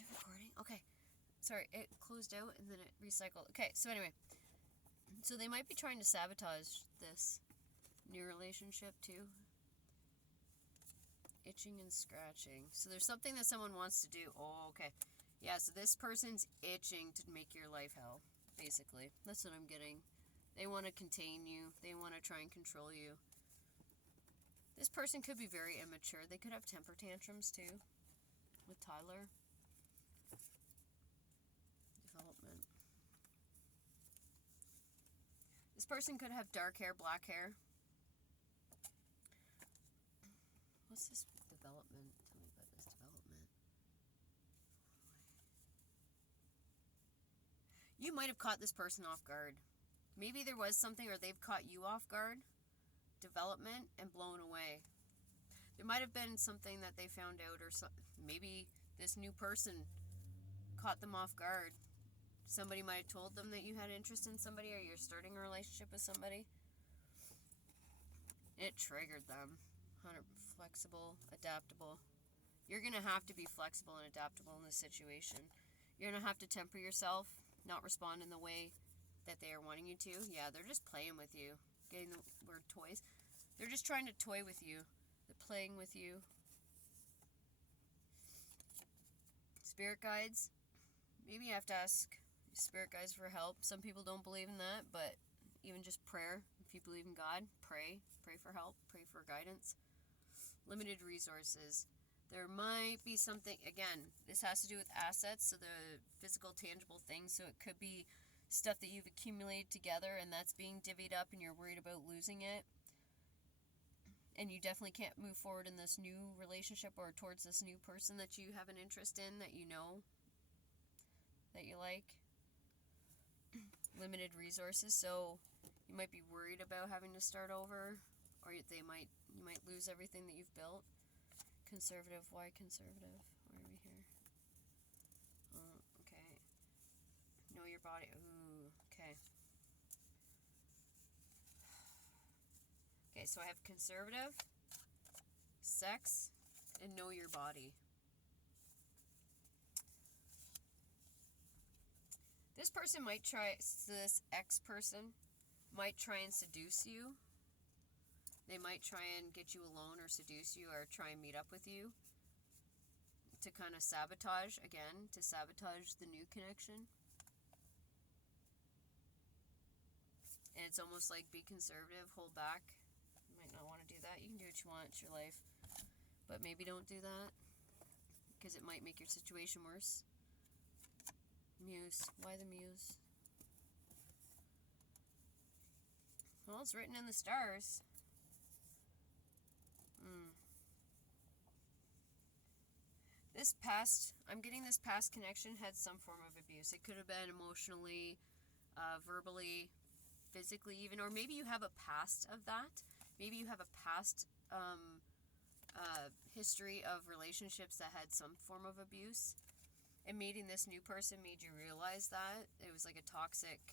Is it recording? Okay. Sorry, it closed out and then it recycled. Okay, so anyway. So they might be trying to sabotage this new relationship too. Itching and scratching. So there's something that someone wants to do. Oh, okay. Yeah, so this person's itching to make your life hell, basically. That's what I'm getting. They want to contain you. They want to try and control you. This person could be very immature. They could have temper tantrums too. With Tyler. Development. This person could have dark hair, black hair. What's this development? Tell me about this development. You might have caught this person off guard. Maybe there was something, or they've caught you off guard. Development and blown away. There might have been something that they found out, or maybe this new person caught them off guard. Somebody might have told them that you had interest in somebody, or you're starting a relationship with somebody. It triggered them. 100 flexible, adaptable. You're going to have to be flexible and adaptable in this situation. You're going to have to temper yourself, not respond in the way that they are wanting you to. Yeah, they're just playing with you. Getting the word toys. They're just trying to toy with you. They're playing with you. Spirit guides. Maybe you have to ask spirit guides for help. Some people don't believe in that, but even just prayer. If you believe in God, pray. Pray for help. Pray for guidance. Limited resources. There might be something, again, this has to do with assets, so the physical, tangible things, so it could be stuff that you've accumulated together and that's being divvied up and you're worried about losing it. And you definitely can't move forward in this new relationship or towards this new person that you have an interest in, that you know, that you like. Limited resources, so you might be worried about having to start over, or you might lose everything that you've built. Conservative. Why conservative? Why are we here? Okay. Know your body. Ooh, okay. Okay, so I have conservative, sex, and know your body. This person might try, this ex-person might try and seduce you. They might try and get you alone or seduce you or try and meet up with you to kind of sabotage, again, to sabotage the new connection. And it's almost like be conservative, hold back. You might not want to do that. You can do what you want, it's your life. But maybe don't do that because it might make your situation worse. Muse. Why the muse? Well, it's written in the stars. I'm getting this past connection had some form of abuse. It could have been emotionally, verbally, physically even, or maybe you have a past of that. Maybe you have a past history of relationships that had some form of abuse. And meeting this new person made you realize that. It was like a toxic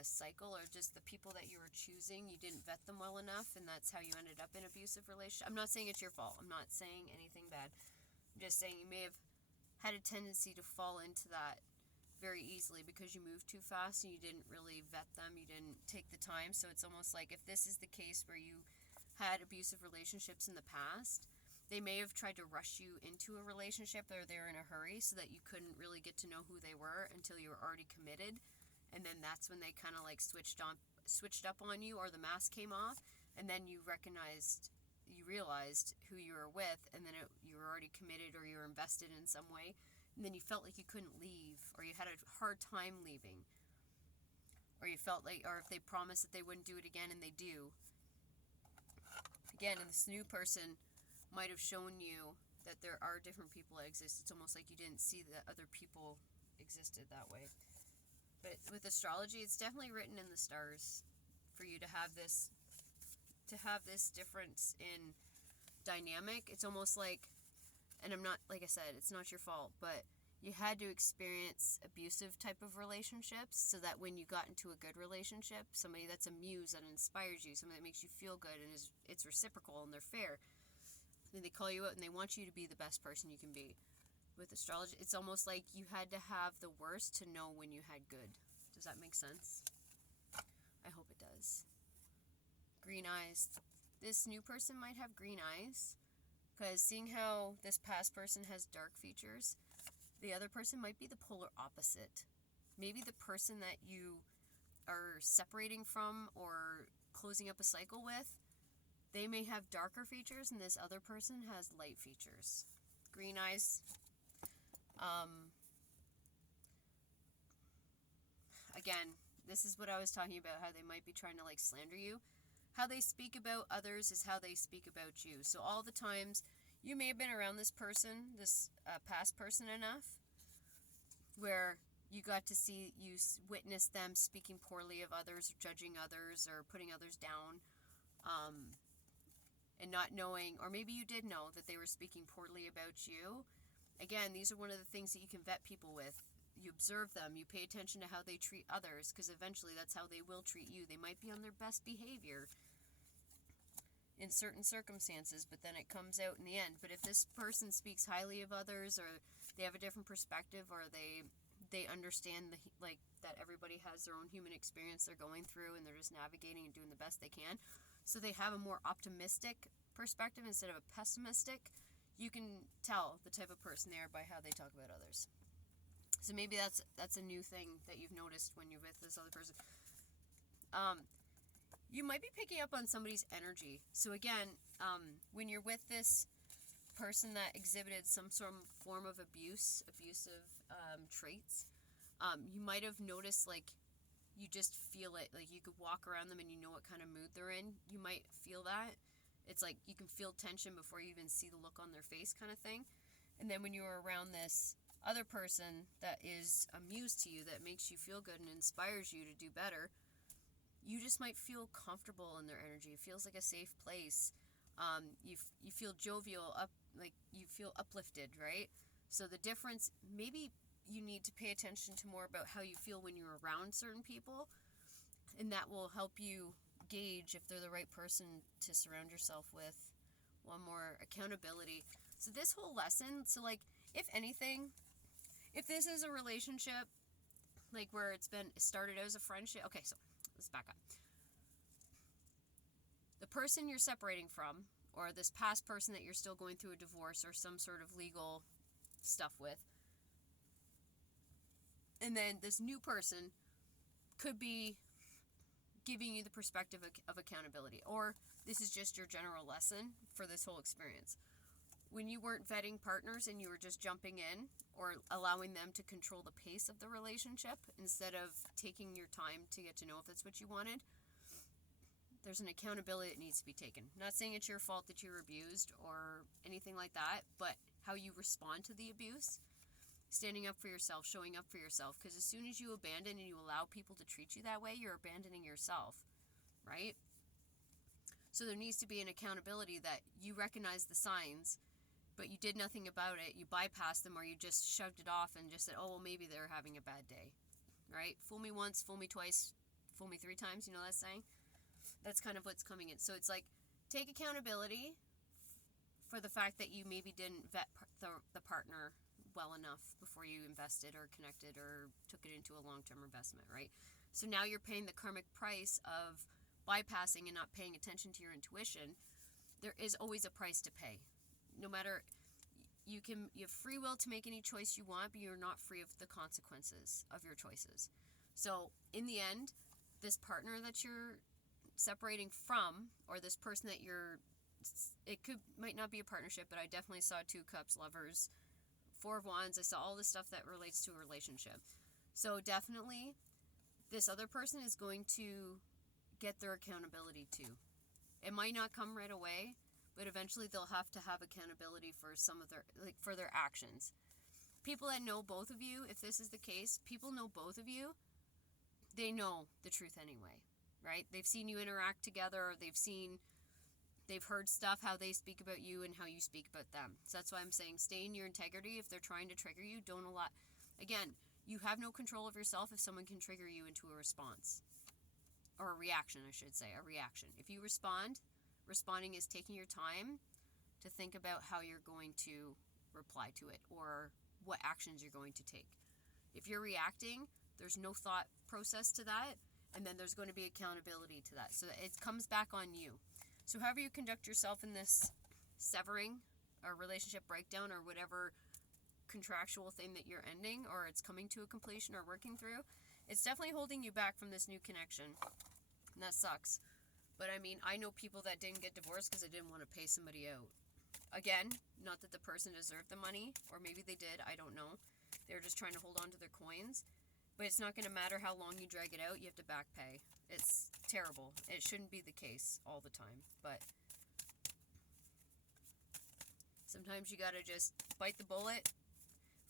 cycle, or just the people that you were choosing, you didn't vet them well enough, and that's how you ended up in abusive relationship. I'm not saying it's your fault. I'm not saying anything bad. I'm just saying you may have had a tendency to fall into that very easily because you moved too fast and you didn't really vet them. You didn't take the time. So it's almost like if this is the case where you had abusive relationships in the past, they may have tried to rush you into a relationship, or they're in a hurry so that you couldn't really get to know who they were until you were already committed. And then that's when they kind of like switched up on you, or the mask came off, and then you realized who you were with, and then you were already committed, or you were invested in some way, and then you felt like you couldn't leave, or you had a hard time leaving, or you felt like, or if they promised that they wouldn't do it again and they do. Again, and this new person might have shown you that there are different people that exist. It's almost like you didn't see that other people existed that way. But with astrology, it's definitely written in the stars for you to have this difference in dynamic. It's almost like, and I'm not, like I said, it's not your fault, but you had to experience abusive type of relationships so that when you got into a good relationship, somebody that's a muse that inspires you, somebody that makes you feel good and it's reciprocal and they're fair, then they call you out and they want you to be the best person you can be. with astrology. It's almost like you had to have the worst to know when you had good. Does that make sense? I hope it does. Green eyes. This new person might have green eyes, because seeing how this past person has dark features, the other person might be the polar opposite. Maybe the person that you are separating from or closing up a cycle with, they may have darker features and this other person has light features. Green eyes. Again, this is what I was talking about, how they might be trying to like slander you. How they speak about others is how they speak about you. So all the times you may have been around this person, this past person enough, where you got to see, you witnessed them speaking poorly of others, judging others, or putting others down, and not knowing, or maybe you did know that they were speaking poorly about you. Again, these are one of the things that you can vet people with. You observe them, you pay attention to how they treat others, because eventually that's how they will treat you. They might be on their best behavior in certain circumstances, but then it comes out in the end. But if this person speaks highly of others, or they have a different perspective, or they understand that everybody has their own human experience they're going through, and they're just navigating and doing the best they can, so they have a more optimistic perspective instead of a pessimistic, you can tell the type of person they are by how they talk about others. So maybe that's a new thing that you've noticed when you're with this other person. You might be picking up on somebody's energy. So again, when you're with this person that exhibited some sort of form of abusive traits, you might have noticed, like, you just feel it. Like, you could walk around them and you know what kind of mood they're in. You might feel that. It's like you can feel tension before you even see the look on their face, kind of thing. And then when you're around this other person that is amused to you, that makes you feel good and inspires you to do better, you just might feel comfortable in their energy. It feels like a safe place. You feel jovial, like you feel uplifted, right? So the difference, maybe you need to pay attention to more about how you feel when you're around certain people, and that will help you gauge if they're the right person to surround yourself with. One more, accountability. So this whole lesson, so like, if anything, if this is a relationship, like where it started as a friendship, okay, so let's back up. The person you're separating from, or this past person that you're still going through a divorce or some sort of legal stuff with, and then this new person could be giving you the perspective of accountability, or this is just your general lesson for this whole experience. When you weren't vetting partners and you were just jumping in or allowing them to control the pace of the relationship instead of taking your time to get to know if that's what you wanted, there's an accountability that needs to be taken. Not saying it's your fault that you were abused or anything like that, but how you respond to the abuse, standing up for yourself, showing up for yourself, because as soon as you abandon and you allow people to treat you that way, you're abandoning yourself, right? So there needs to be an accountability that you recognize the signs, but you did nothing about it. You bypassed them, or you just shoved it off and just said, oh, well, maybe they're having a bad day, right? Fool me once, fool me twice, fool me three times, you know that saying? That's kind of what's coming in. So it's like, take accountability for the fact that you maybe didn't vet the partner well enough before you invested or connected or took it into a long-term investment, right? So now you're paying the karmic price of bypassing and not paying attention to your intuition. There is always a price to pay. No matter, you have free will to make any choice you want, but you're not free of the consequences of your choices. So in the end, this partner that you're separating from, or this person that might not be a partnership, but I definitely saw 2 cups, lovers, 4 of wands. I saw all the stuff that relates to a relationship. So definitely this other person is going to get their accountability too. It might not come right away, but eventually they'll have to have accountability for some of for their actions. People that know both of you, if this is the case, people know both of you, they know the truth anyway, right? They've seen you interact together, or they've heard stuff, how they speak about you and how you speak about them. So that's why I'm saying stay in your integrity. If they're trying to trigger you, don't allow. Again, you have no control of yourself if someone can trigger you into a response. Or a reaction, I should say, a reaction. If you responding is taking your time to think about how you're going to reply to it, or what actions you're going to take. If you're reacting, there's no thought process to that, and then there's going to be accountability to that. So it comes back on you. So however you conduct yourself in this severing or relationship breakdown or whatever contractual thing that you're ending or it's coming to a completion or working through, it's definitely holding you back from this new connection. And that sucks. But I mean, I know people that didn't get divorced because they didn't want to pay somebody out. Again, not that the person deserved the money, or maybe they did, I don't know. They were just trying to hold on to their coins. But it's not going to matter how long you drag it out, you have to back pay. It's terrible. It shouldn't be the case all the time, but sometimes you got to just bite the bullet,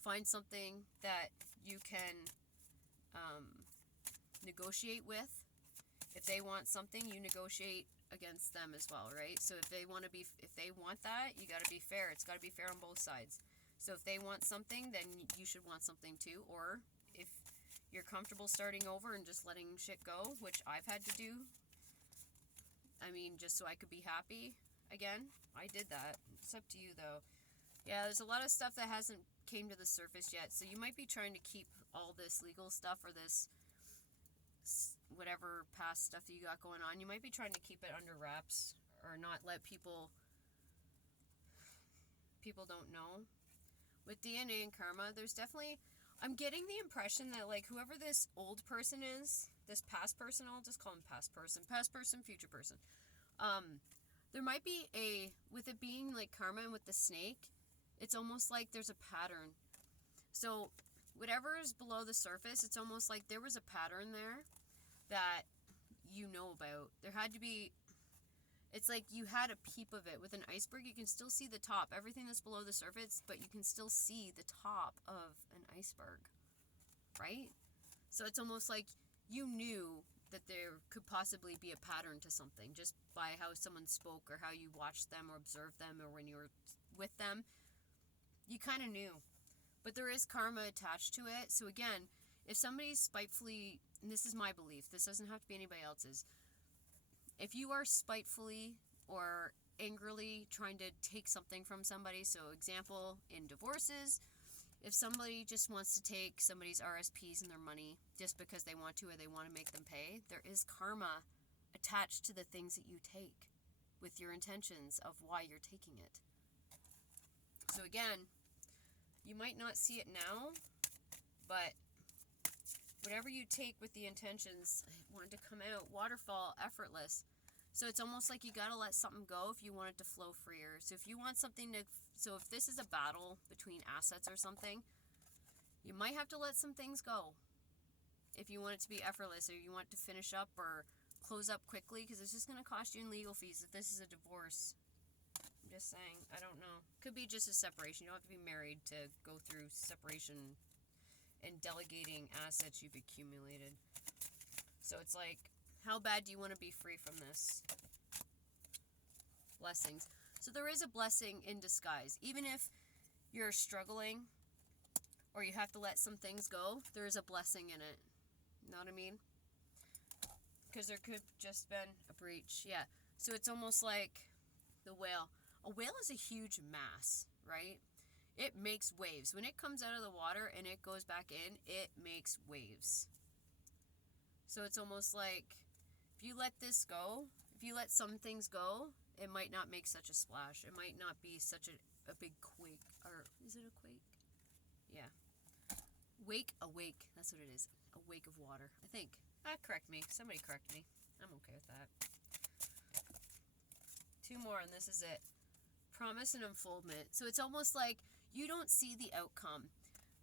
find something that you can negotiate with. If they want something, you negotiate against them as well, right? So if they want that, you got to be fair. It's got to be fair on both sides. So if they want something, then you should want something too. Or if you're comfortable starting over and just letting shit go, which I've had to do, I mean, just so I could be happy again, I did that. It's up to you though. Yeah, there's a lot of stuff that hasn't came to the surface yet. So you might be trying to keep all this legal stuff or this whatever past stuff that you got going on, you might be trying to keep it under wraps or not let people don't know. With DNA and karma, there's definitely, I'm getting the impression that like whoever this old person is, this past person, I'll just call him past person, future person, there might be with it being like karma and with the snake, it's almost like there's a pattern. So whatever is below the surface, it's almost like there was a pattern there that you know about. There had to be, it's like you had a peep of it. With an iceberg, you can still see the top, everything that's below the surface, but you can still see the top of an iceberg, right? So it's almost like you knew that there could possibly be a pattern to something just by how someone spoke or how you watched them or observed them or when you were with them. You kind of knew. But there is karma attached to it. So again, if somebody's spitefully, and this is my belief, this doesn't have to be anybody else's, if you are spitefully or angrily trying to take something from somebody, so example, in divorces, if somebody just wants to take somebody's RSPs and their money just because they want to or they want to make them pay, there is karma attached to the things that you take with your intentions of why you're taking it. So again, you might not see it now, but whatever you take with the intentions, I wanted to come out, waterfall, effortless. So it's almost like you got to let something go if you want it to flow freer. So if you want something to, so if this is a battle between assets or something, you might have to let some things go. If you want it to be effortless or you want to finish up or close up quickly, because it's just going to cost you in legal fees if this is a divorce. I'm just saying, I don't know. Could be just a separation. You don't have to be married to go through separation and delegating assets you've accumulated. So it's like, how bad do you want to be free from this? Blessings. So there is a blessing in disguise. Even if you're struggling or you have to let some things go, there is a blessing in it. You know what I mean? Because there could just been a breach. Yeah. So it's almost like the whale. A whale is a huge mass, right? It makes waves. When it comes out of the water and it goes back in, it makes waves. So it's almost like if you let this go, if you let some things go, it might not make such a splash. It might not be such a big quake. Or is it a quake? Yeah. A wake. That's what it is. A wake of water, I think. Correct me. Somebody correct me. I'm okay with that. 2 more and this is it. Promise and unfoldment. So it's almost like you don't see the outcome.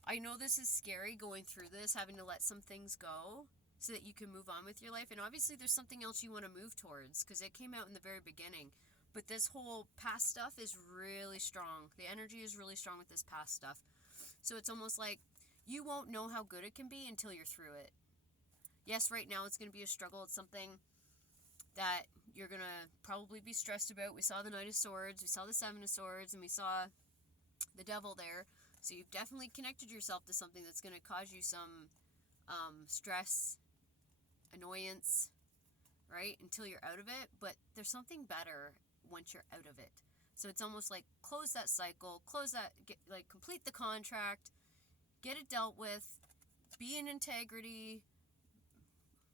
I know this is scary going through this, having to let some things go so that you can move on with your life. And obviously there's something else you want to move towards because it came out in the very beginning. But this whole past stuff is really strong. The energy is really strong with this past stuff. So it's almost like you won't know how good it can be until you're through it. Yes, right now it's going to be a struggle. It's something that you're going to probably be stressed about. We saw the Knight of Swords, we saw the Seven of Swords, and we saw the Devil there. So you've definitely connected yourself to something that's going to cause you some stress, annoyance, right? Until you're out of it. But there's something better once you're out of it. So it's almost like close that cycle, complete the contract, get it dealt with, be in integrity,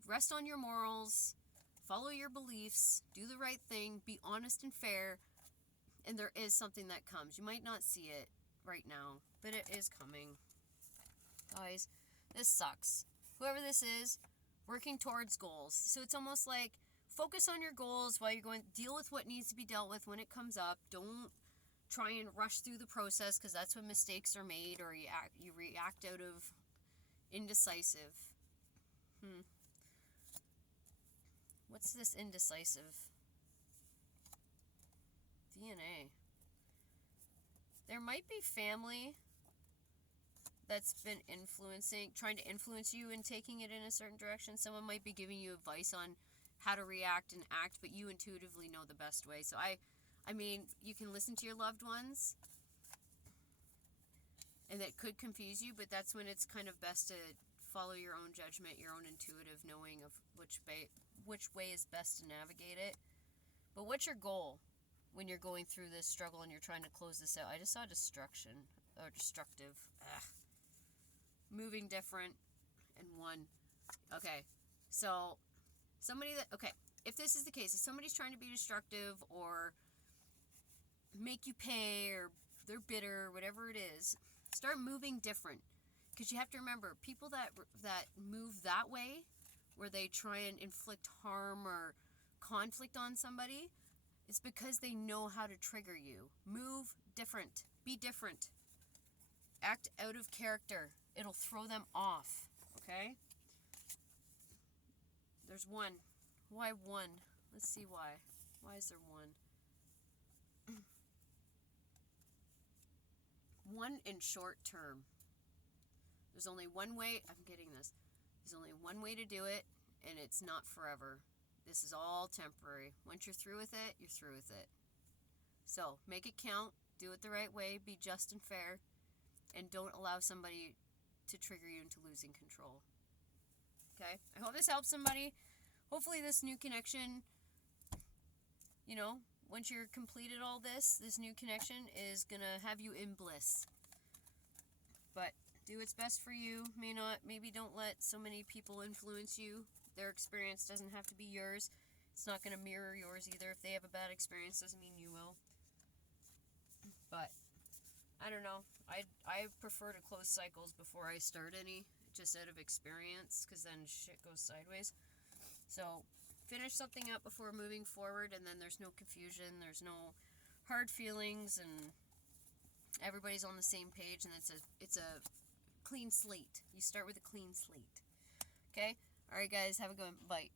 rest on your morals, follow your beliefs, do the right thing, be honest and fair, and there is something that comes. You might not see it right now, but it is coming. Guys, this sucks. Whoever this is, working towards goals. So it's almost like focus on your goals while you're going, deal with what needs to be dealt with when it comes up. Don't try and rush through the process, because that's when mistakes are made, or you react out of indecisive. What's this indecisive? DNA. There might be family that's been trying to influence you and taking it in a certain direction. Someone might be giving you advice on how to react and act, but you intuitively know the best way. So I mean, you can listen to your loved ones, and that could confuse you, but that's when it's kind of best to follow your own judgment, your own intuitive knowing of which way is best to navigate it. But what's your goal when you're going through this struggle and you're trying to close this out? I just saw destruction, or destructive. Moving different, and one. Okay, so if this is the case, if somebody's trying to be destructive or make you pay, or they're bitter, whatever it is, start moving different. Because you have to remember, people that move that way, where they try and inflict harm or conflict on somebody, it's because they know how to trigger you. Move different. Be different. Act out of character. It'll throw them off. Okay? There's one. Why one? Let's see why. Why is there one? One in short term. There's only one way. I'm getting this. There's only one way to do it, and it's not forever. This is all temporary. Once you're through with it, you're through with it. So make it count. Do it the right way. Be just and fair. And don't allow somebody to trigger you into losing control. Okay? I hope this helps somebody. Hopefully this new connection, once you're completed all this new connection is going to have you in bliss. But do what's best for you. Maybe don't let so many people influence you. Their experience doesn't have to be yours. It's not going to mirror yours either. If they have a bad experience, doesn't mean you will. But I don't know. I prefer to close cycles before I start any, just out of experience, because then shit goes sideways. So finish something up before moving forward, and then there's no confusion, there's no hard feelings, and everybody's on the same page, and it's a clean slate. You start with a clean slate. Okay? Alright guys, have a good one. Bye.